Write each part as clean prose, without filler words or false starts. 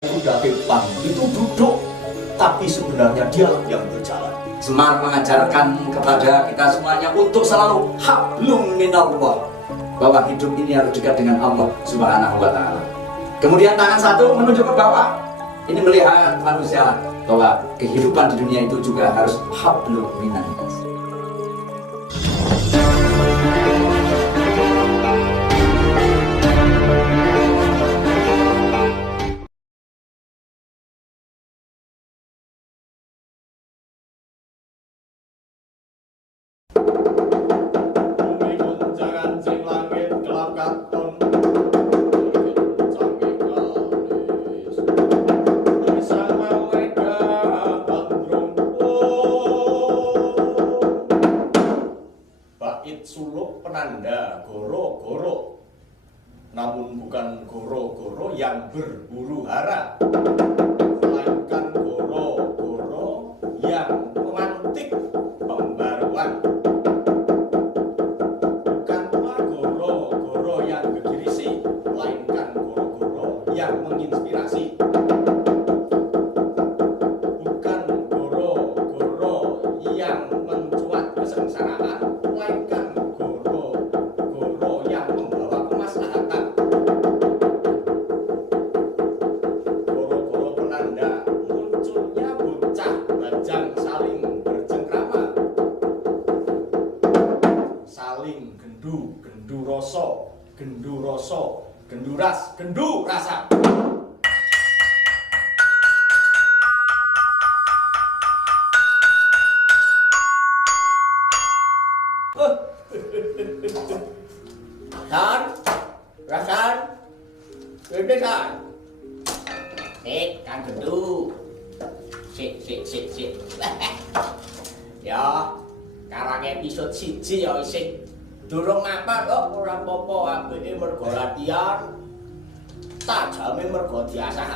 Kuda Kepang itu duduk, tapi sebenarnya dialah yang berjalan. Semar mengajarkan kepada kita semuanya untuk selalu hablum minallah, bahwa hidup ini harus dekat dengan Allah Subhanahu wa Ta'ala. Kemudian tangan satu menunjuk ke bawah, ini melihat manusia bahwa kehidupan di dunia itu juga harus hablum minallah. Bumi guncangan sing langit kelap katon. Bait suluk penanda goro-goro, namun bukan goro-goro yang berburu hara, melainkan goro-goro yang memantik pembaruan. Bukan pula goro-goro yang berdirisi, melainkan goro-goro yang menginspirasi. Bukan goro-goro yang mencuat kesengsaraan, melainkan goro-goro yang membawa kemaslahatan. Goro-goro penanda munculnya bocah bajang saling bercengkrama, saling gendu rasa, genduras, gendu rasa. Rasan, ini kan, kan gendu, sik. Ya, karang episode siji ya isih durung apa kok ora apa-apa, ambene mergo latihan, tajame mergo diasah.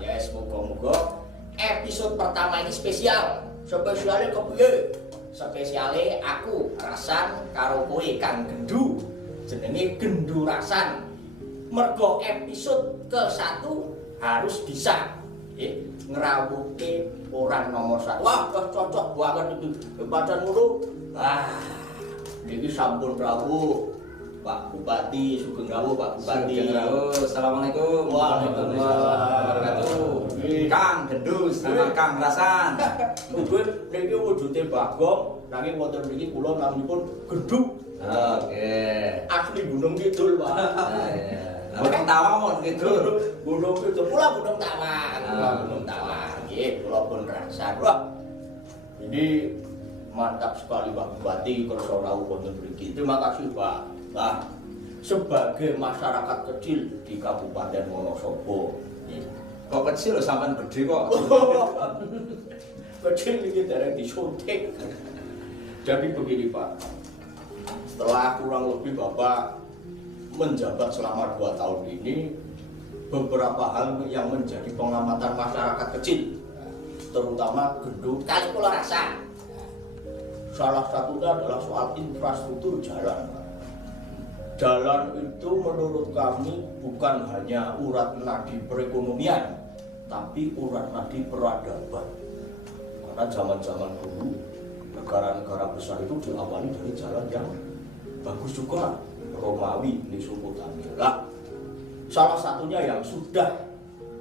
Ya semoga-moga episode pertama ini spesial. Spesialnya kepiye? Spesialnya aku Rasan karo kowe Kang Gendu, jenenge Gendu Rasan. Mergo episode ke-1 harus bisa ngerawuke orang nomor 1. Wah, cocok banget itu. Badan mulu. Ini sampun rawuh Pak Bupati, Sugeng rawuh Pak Bupati. Sugeng rawuh. Assalamualaikum warahmatullahi wabarakatuh. Kang Gendu sama Kang Rasan. Mungkin niki wujude Bagong, nanging wonten mriki kula naminipun Gendu. Oke. Asli Gunung Kidul, Pak. Gunung Tawang gitu. Gunung Kidul, Gunung Tawang. Gunung Tawang. Nggih, kula pun Rasan. Wah. Ini mantap sekali Pak Bupati kersa rawuh wonten mriki. Terima kasih, Pak. Nah, sebagai masyarakat kecil di Kabupaten Wonosobo, Kok kecil loh, sampean gede kok. kecil ini dereng disuntik. Jadi begini Pak, setelah kurang lebih Bapak menjabat selama 2 tahun ini, beberapa hal yang menjadi pengamatan masyarakat kecil, terutama Gendu kali kula rasa, salah satunya adalah soal infrastruktur jalan. Jalan itu menurut kami bukan hanya urat nadi perekonomian, tapi urat nadi peradaban. Karena zaman-zaman dulu negara-negara besar itu diawali dari jalan yang bagus juga, Romawi, Mesopotamia. Salah satunya yang sudah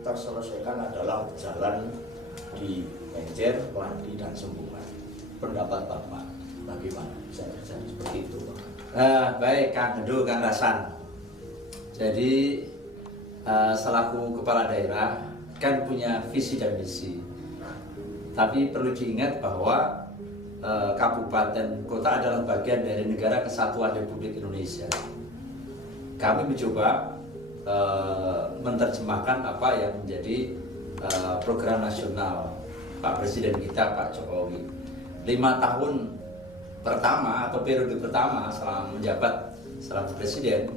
terselesaikan adalah jalan di Encer, Ladi, dan Sembungan. Pendapat Bapak bagaimana bisa terjadi seperti itu, Pak? Baik Kang Gendu, Kang Rasan. Jadi selaku kepala daerah kan punya visi dan misi. Tapi perlu diingat bahwa kabupaten kota adalah bagian dari Negara Kesatuan Republik Indonesia. Kami mencoba menerjemahkan apa yang menjadi program nasional Pak Presiden kita, Pak Jokowi. 5 tahun pertama atau periode pertama selama menjabat selaku presiden,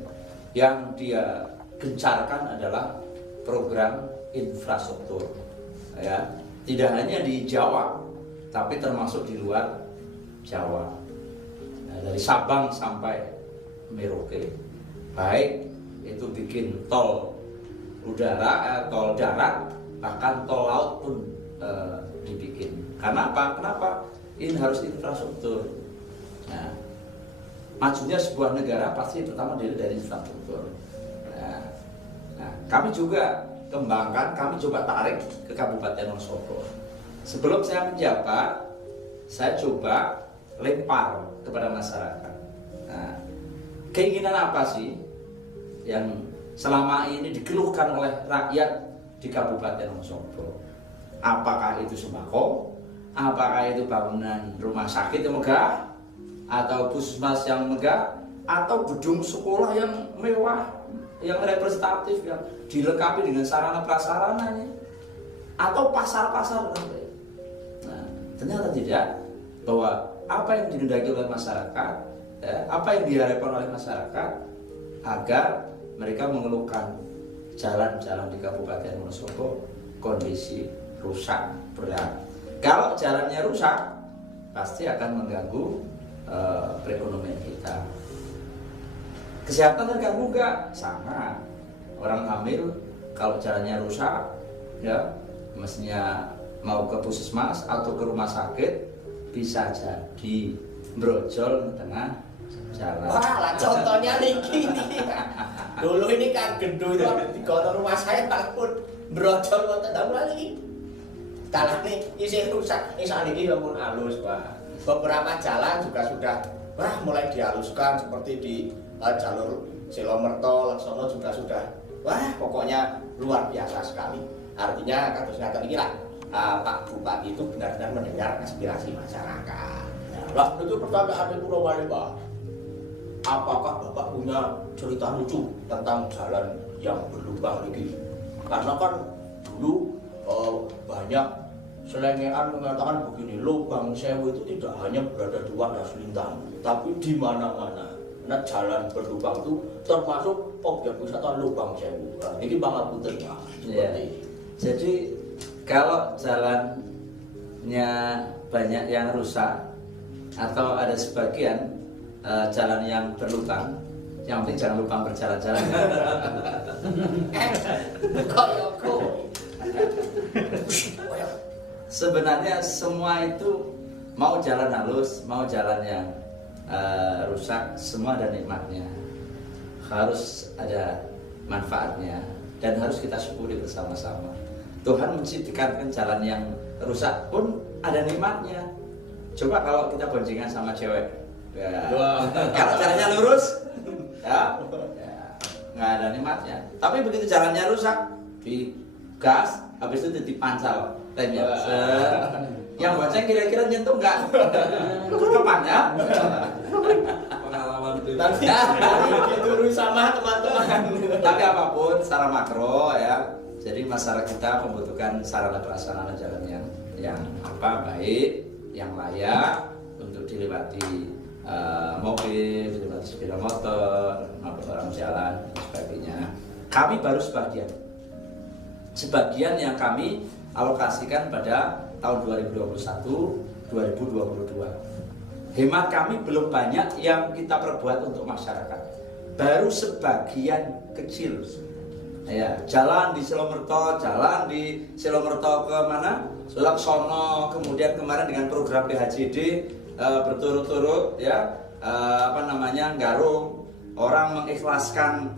yang dia gencarkan adalah program infrastruktur. Ya, tidak hanya di Jawa, tapi termasuk di luar Jawa. Dari Sabang sampai Merauke. Baik itu bikin tol udara, tol darat bahkan tol laut pun dibikin. Karena apa? Kenapa? Ini harus infrastruktur. Nah, majunya sebuah negara pasti pertama dari infrastruktur. Nah, kami juga kembangkan, kami coba tarik ke Kabupaten Wonosobo. Sebelum saya menjabat, saya coba lempar kepada masyarakat. Nah, keinginan apa sih yang selama ini dikeluhkan oleh rakyat di Kabupaten Wonosobo? Apakah itu sembako? Apakah itu bangunan rumah sakit yang megah, atau puskesmas yang megah, atau gedung sekolah yang mewah, yang representatif, yang dilengkapi dengan sarana prasarananya, atau pasar-pasar? Nah, ternyata tidak, bahwa apa yang dikehendaki oleh masyarakat, apa yang diharapkan oleh masyarakat, agar mereka mengeluhkan jalan-jalan di Kabupaten Wonosobo kondisi rusak berat. Kalau jalannya rusak, pasti akan mengganggu perekonomian kita. Kesehatan terganggu enggak? Sangat. Orang hamil kalau jalannya rusak, ya mestinya mau ke puskesmas atau ke rumah sakit, bisa jadi brojol di tengah jalan. Wah, lah contohnya niki. Dulu ini kan gedung itu di kota rumah saya takut brojol kota tahu lagi. Talah nih isi rusak, ini saat ini namun halus, Pak. Beberapa jalan juga sudah mulai dihaluskan, seperti di jalur Silomerto, Laksono juga sudah pokoknya luar biasa sekali. Artinya kasusnya ini lah Pak Bupati itu benar-benar mendengar aspirasi masyarakat. Lah itu pertanyaan itu wali, Pak. Apakah Bapak punya cerita lucu tentang jalan yang berlubang ini? Karena kan dulu banyak selengean mengatakan begini, lubang sewu itu tidak hanya berada di Wadas Lintang, tapi di mana-mana. Nah, jalan berlubang itu termasuk objek wisata lubang sewu. Nah, ini Pangapunten ya. Jadi kalau jalannya banyak yang rusak atau ada sebagian jalan yang berlubang, yang penting jangan lupa berjalan-jalan. Sebenarnya semua itu mau jalan halus, mau jalan yang rusak, semua ada nikmatnya. Harus ada manfaatnya dan harus kita syukuri bersama-sama. Tuhan menciptakan jalan yang rusak pun ada nikmatnya. Coba kalau kita boncengan sama cewek, kalau jalannya lurus, ya nggak ada nikmatnya. Tapi begitu jalannya rusak, digas, habis itu dipancal remnya. Yang bonceng kira-kira nyentuh nggak? Kedepannya. Pengalaman Nanti dituru sama teman-teman. Tapi apapun secara makro ya. Jadi masyarakat kita membutuhkan sarana prasarana jalan yang baik, yang layak untuk dilewati mobil, dilewati sepeda motor, maupun orang jalan dan sebagainya. Kami baru sebagian yang kami alokasikan pada tahun 2021-2022. Hemat kami belum banyak yang kita perbuat untuk masyarakat. Baru sebagian kecil. Ya, jalan di Silomerto ke mana? Laksono, kemudian kemarin dengan program PHJD berturut-turut ya, garung orang mengikhlaskan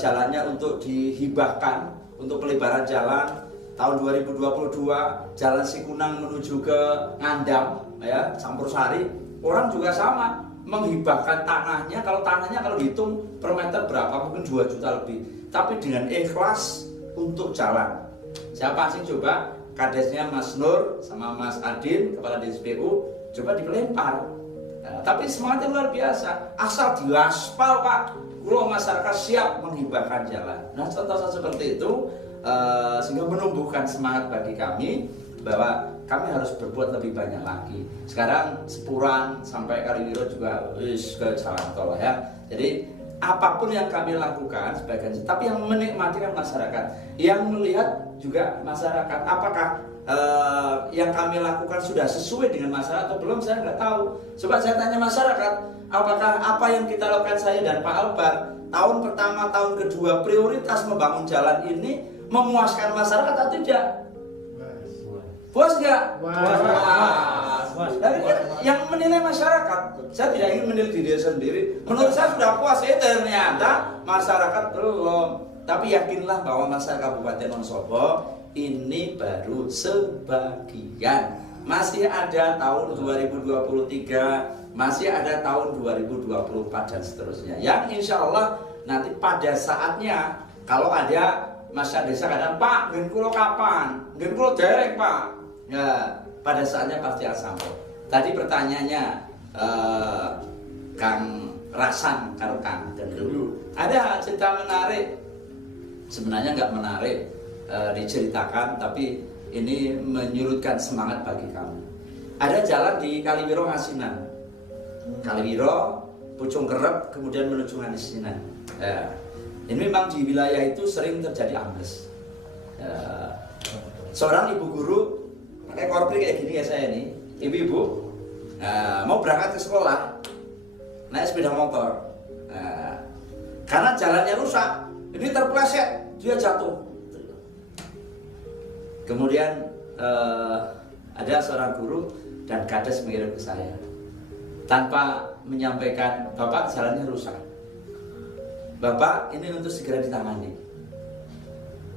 jalannya untuk dihibahkan untuk pelebaran jalan. Tahun 2022 jalan Sikunang menuju ke Ngandam ya, Campursari, orang juga sama menghibahkan tanahnya. Kalau dihitung per meter berapa, mungkin 2 juta lebih, tapi dengan ikhlas untuk jalan. Siapa sih coba? Kadesnya Mas Nur sama Mas Adin, kepala DSPU, coba dilempar. Tapi semangatnya luar biasa, asal diaspal Pak, kalau masyarakat siap menghibahkan jalan. Nah, contoh seperti itu sehingga menumbuhkan semangat bagi kami bahwa kami harus berbuat lebih banyak lagi. Sekarang Sepuran sampai Kaliwiro juga ke jalan tol ya. Jadi apapun yang kami lakukan sebagian, tapi yang menikmati kan masyarakat, yang melihat juga masyarakat. Apakah yang kami lakukan sudah sesuai dengan masyarakat atau belum, saya nggak tahu. Coba saya tanya masyarakat, apakah apa yang kita lakukan, saya dan Pak Albar, tahun pertama, tahun kedua, prioritas membangun jalan ini memuaskan masyarakat atau tidak? Puas nggak? Puas. Tapi kan yang menilai masyarakat. Saya tidak ingin menilai diri sendiri. Menurut saya sudah puas, ternyata masyarakat belum. Tapi yakinlah bahwa masyarakat Kabupaten Wonosobo ini baru sebagian. Masih ada tahun 2023, masih ada tahun 2024 dan seterusnya. Yang insya Allah nanti pada saatnya kalau ada masyarakat desa kadang, Pak, ngen kulo kapan? Ngen kulo derek, Pak. Ya, pada saatnya pasti akan sampai. Tadi pertanyaannya Kang Rasan karo Kang Gendru. Ada cerita menarik. Sebenarnya nggak menarik diceritakan, tapi ini menyurutkan semangat bagi kamu. Ada jalan di Kaliwiro Ngasinan. Kaliwiro, Pucung Kerep, kemudian menuju Ngasinan. Ya. Ini memang di wilayah itu sering terjadi ambles. Ya. Seorang ibu guru pakai korpri kayak gini ya saya nih, ibu-ibu mau berangkat ke sekolah naik sepeda motor, karena jalannya rusak, ini terpleset, dia jatuh. Kemudian ada seorang guru dan kades mengirim ke saya tanpa menyampaikan, Bapak jalannya rusak, Bapak ini untuk segera ditangani.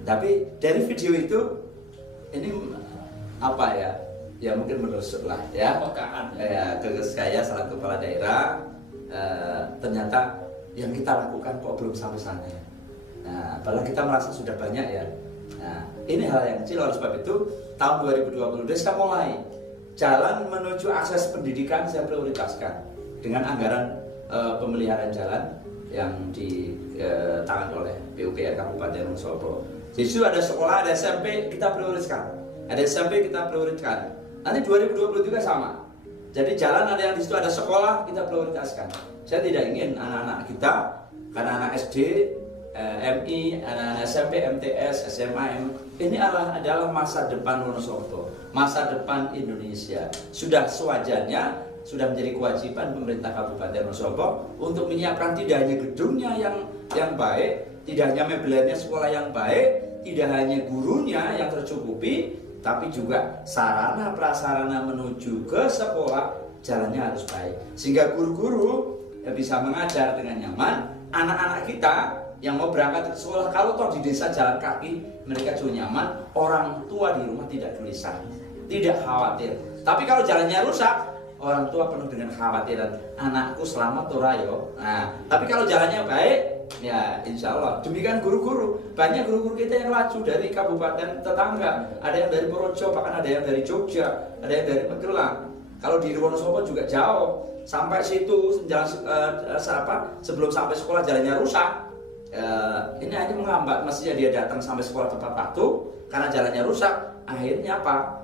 Tapi dari video itu ini apa ya? Ya mungkin menusuk lah ya. Ya ke saya salah kepala daerah, ternyata yang kita lakukan kok belum sampai sana ya. Nah, padahal kita merasa sudah banyak ya. Nah, ini hal yang kecil. Oleh sebab itu tahun 2020 saya mulai jalan menuju akses pendidikan saya prioritaskan dengan anggaran pemeliharaan jalan yang ditangani oleh PUPR Kabupaten Wonosobo. Di situ ada sekolah, ada SMP kita prioritaskan. Ada SMP kita prioritaskan. Nanti 2020 juga sama. Jadi jalan ada yang di situ ada sekolah kita prioritaskan. Saya tidak ingin anak-anak kita, karena anak SD, MI, anak-anak SMP, MTS, SMA, ini adalah masa depan Wonosobo, masa depan Indonesia. Sudah sewajarnya, sudah menjadi kewajiban pemerintah Kabupaten Wonosobo untuk menyiapkan tidak hanya gedungnya yang baik, tidak hanya mebelnya sekolah yang baik, tidak hanya gurunya yang tercukupi, tapi juga sarana prasarana menuju ke sekolah jalannya harus baik, sehingga guru-guru bisa mengajar dengan nyaman. Anak-anak kita yang mau berangkat ke sekolah, kalau toh di desa jalan kaki mereka juga nyaman, orang tua di rumah tidak gelisah, tidak khawatir. Tapi kalau jalannya rusak, orang tua penuh dengan kekhawatiran, anakku selamat torayo. Nah, tapi kalau jalannya baik, ya insya Allah. Demikian guru-guru, banyak guru-guru kita yang laju dari kabupaten tetangga, ada yang dari Purworejo, bahkan ada yang dari Jogja, ada yang dari Magelang. Kalau di Wonosobo juga jauh, sampai situ jalan sebelum sampai sekolah jalannya rusak. Ini hanya menghambat, mestinya dia datang sampai sekolah tepat waktu, karena jalannya rusak, akhirnya apa?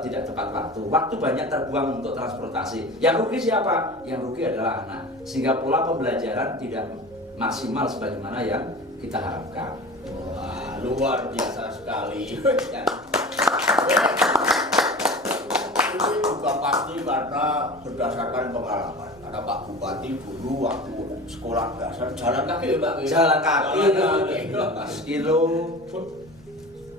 Tidak tepat waktu. Waktu banyak terbuang untuk transportasi. Yang rugi siapa? Yang rugi adalah anak. Sehingga pola pembelajaran tidak maksimal sebagaimana yang kita harapkan. Wah, luar biasa sekali. Ini juga pasti karena berdasarkan pengalaman. Karena Pak Bupati dulu waktu sekolah dasar jalan kaki ya Pak? Jalan kaki, sekilo.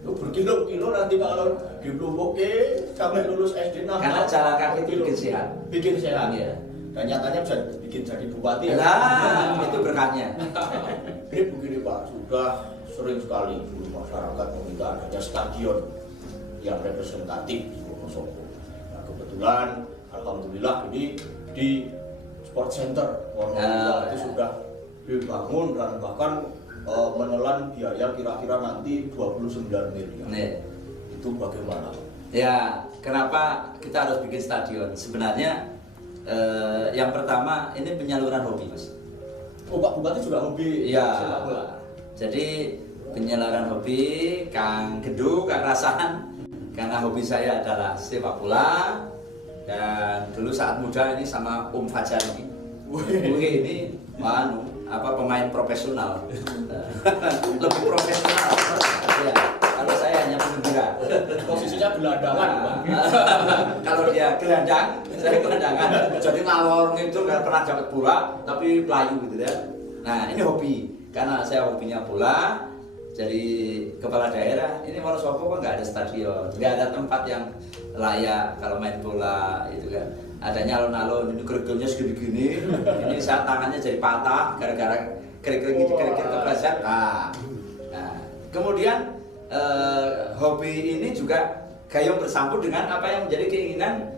Berkilo-kilo nanti kalau dipelumpuki sampai lulus SD. Karena jalan kaki itu bikin sehat. Bikin sehat ya. Dan nyatanya bisa bikin jadi bupati ya. Nah, itu berkatnya. Ini begini Pak, sudah sering sekali dulu masyarakat meminta adanya stadion yang representatif di Wonosobo. Nah, kebetulan alhamdulillah ini di Sport Center Wonosobo itu sudah dibangun dan bahkan menelan biaya kira-kira nanti 29 miliar. Nih. Itu bagaimana? Ya, kenapa kita harus bikin stadion? Sebenarnya yang pertama ini penyaluran hobi, Mas. Oh, Pak Bupati juga hobi sepak bola. Ya. Jadi penyaluran hobi, Kang Gendu, Kang Rasahan. Karena hobi saya adalah sepak bola, dan dulu saat muda ini sama Fajar ini. Ini pemain profesional. Lebih profesional. Ya, kalau saya hanya penggembira. Posisinya gelandangan, Bang. Kalau dia gelandang, saya gelandangan. Jadi ngalor itu nggak pernah dapat bola, tapi pelayu gitu ya. Nah, ini hobi. Karena saya hobinya bola, jadi kepala daerah, ini Wonosobo kok nggak ada stadion, nggak ada tempat yang layak kalau main bola itu kan. Adanya alun-alun, ini kerikilnya segini-gini, ini saat tangannya jadi patah gara-gara kerikil kepleset. Nah, kemudian hobi ini juga gayung bersambut dengan apa yang menjadi keinginan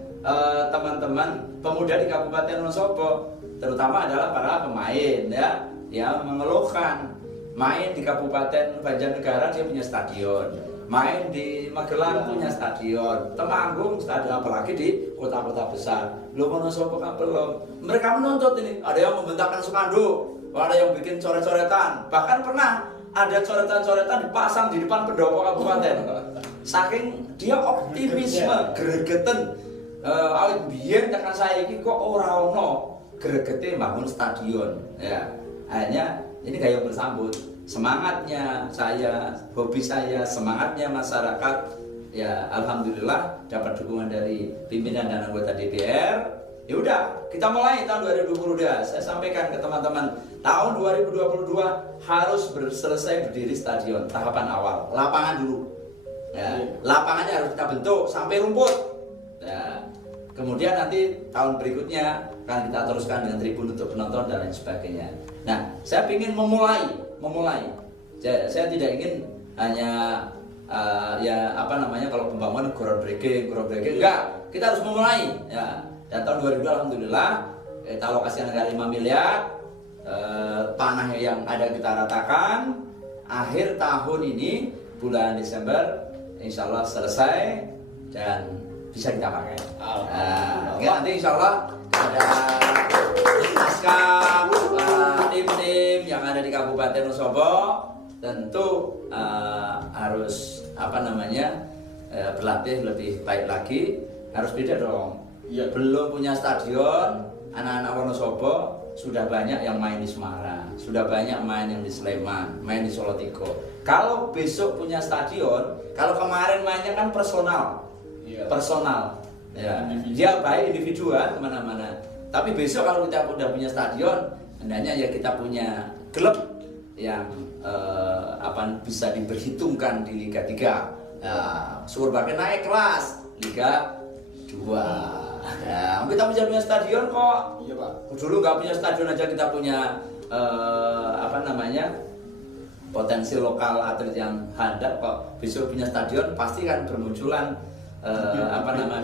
teman-teman pemuda di Kabupaten Wonosobo, terutama adalah para pemain ya, yang mengeluhkan main di Kabupaten Banjarnegara dia punya stadion, main di Magelang punya stadion, Temanggung stadion, apalagi di kota-kota besar. Lo Wonosobo kan belum. Mereka menuntut ini, ada yang membentangkan spanduk, ada yang bikin coret-coretan, bahkan pernah ada coretan-coretan dipasang di depan pendopo kabupaten. Saking dia optimisme, gregeten. Awit biyen tekan saiki kok ora ono gregete bangun stadion. Ya, hanya ini gayung bersambut. Semangatnya saya, hobi saya, semangatnya masyarakat. Ya, alhamdulillah dapat dukungan dari pimpinan dan anggota DPR. Ya udah, kita mulai tahun 2022. Saya sampaikan ke teman-teman, tahun 2022 harus selesai berdiri stadion. Tahapan awal, lapangan dulu. Ya, lapangannya harus kita bentuk sampai rumput. Ya, kemudian nanti tahun berikutnya akan kita teruskan dengan tribun untuk penonton dan lain sebagainya. Nah, saya ingin memulai. Saya tidak ingin hanya kalau pembangunan groundbreaking, enggak. Kita harus memulai. Ya. Dan tahun 2002 alhamdulillah kita alokasikan negara 5 miliar, tanah yang ada kita ratakan. Akhir tahun ini bulan Desember insya Allah selesai dan bisa kita pakai. Nanti insya Allah ada naskah, tim-tim yang ada di Kabupaten Wonosobo tentu harus berlatih lebih baik lagi, harus beda dong. Ya. Belum punya stadion, anak-anak Wonosobo sudah banyak yang main di Semarang, sudah banyak main yang di Sleman, main di Solo Tigo. Kalau besok punya stadion, kalau kemarin mainnya kan personal, ya, dia baik individual kemana-mana. Tapi besok kalau kita udah punya stadion, hendaknya ya kita punya klub yang bisa diperhitungkan di Liga 3. Surabaya naik kelas Liga 2. Ya, kita punya stadion kok. Iya Pak. Dulu nggak punya stadion aja kita punya potensi lokal atlet yang handal kok. Besok punya stadion pasti kan bermunculan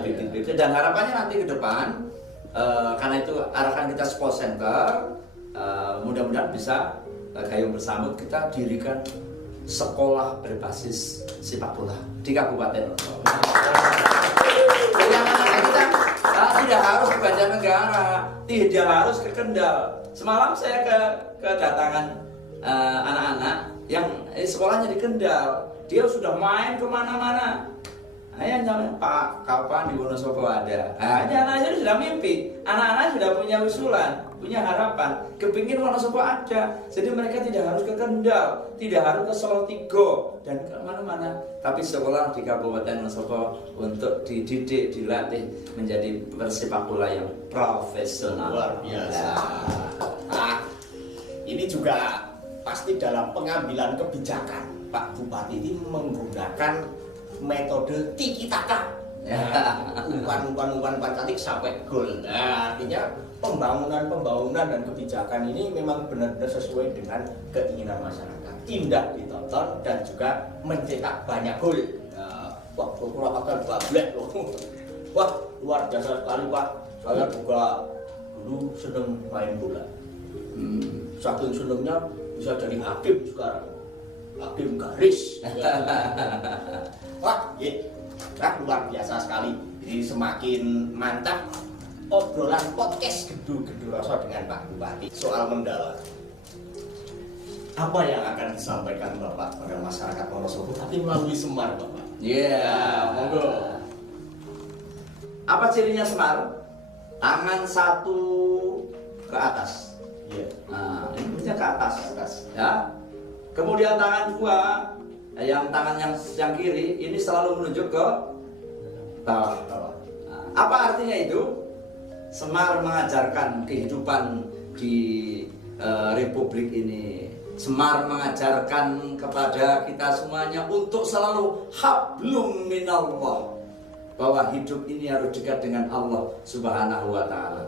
bibit-bibit. Dan harapannya nanti ke depan karena itu arahkan kita sport center, mudah-mudahan bisa gayung bersambut kita dirikan sekolah berbasis sepak bola di Kabupaten Wonosobo. Yang anak-anak kita tidak harus ke Banjarnegara, tidak harus ke Kendal. Semalam saya kedatangan anak-anak yang sekolahnya di Kendal, dia sudah main kemana-mana. Ayah namanya Pak, kapan di Wonosobo ada? Anak-anak sudah mimpi, anak-anak sudah punya usulan, punya harapan, kepingin Wonosobo ada. Jadi mereka tidak harus ke Kendal, tidak harus ke Solo Tigo dan ke mana-mana, tapi sekolah di Kabupaten Wonosobo untuk dididik, dilatih menjadi persepak bola yang profesional. Luar biasa. Ini juga pasti dalam pengambilan kebijakan Pak Bupati ini menggunakan metode tiki taka, umpan cantik sampai gol. Nah, artinya pembangunan dan kebijakan ini memang benar-benar sesuai dengan keinginan masyarakat, indah ditonton dan juga mencetak banyak gol. Wah, akan bablet loh. Wah, luar biasa sekali Pak. Saya juga dulu seneng main bola. Saking senengnya bisa jadi hakim sekarang. Hakim garis. Wah, luar biasa sekali. Jadi semakin mantap obrolan podcast Gedu-Gedu Rasa dengan Pak Bupati soal mendalam. Apa yang akan disampaikan Bapak pada masyarakat Wonosobo tapi melalui Semar, Bapak? Monggo. Apa cirinya Semar? Tangan satu ke atas. Nah, ini ke atas. Ya. Kemudian tangan dua, tangan yang kiri ini selalu menunjuk ke bawah. Nah, apa artinya itu? Semar mengajarkan kehidupan di Republik ini Semar mengajarkan kepada kita semuanya untuk selalu hablum minallah, bahwa hidup ini harus dekat dengan Allah Subhanahu wa ta'ala.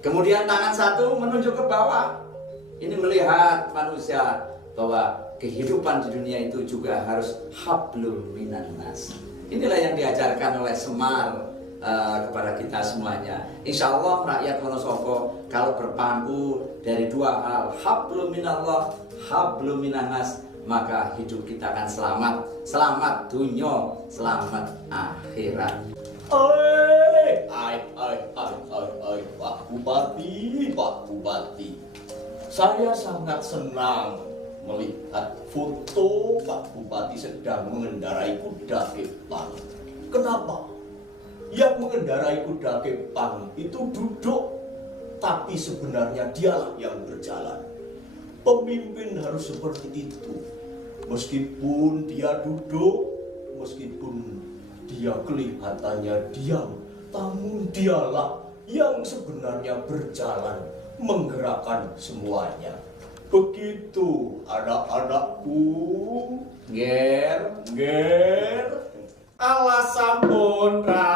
Kemudian tangan satu menunjuk ke bawah, ini melihat manusia bahwa kehidupan di dunia itu juga harus hablum minannas. Inilah yang diajarkan oleh Semar kepada kita semuanya. Insya Allah rakyat Wonosobo kalau berpangku dari dua hal, hablum minallah, hablum minannas, maka hidup kita akan selamat. Selamat dunia, selamat akhirat. Pak Bupati. Saya sangat senang melihat foto Pak Bupati sedang mengendarai kuda kepang. Kenapa? Yang mengendarai kuda kepang itu duduk, tapi sebenarnya dialah yang berjalan. Pemimpin harus seperti itu. Meskipun dia duduk, meskipun dia kelihatannya diam, namun dialah yang sebenarnya berjalan, menggerakkan semuanya. Begitu anak-anakku. Ger, Ger, ala sampun ra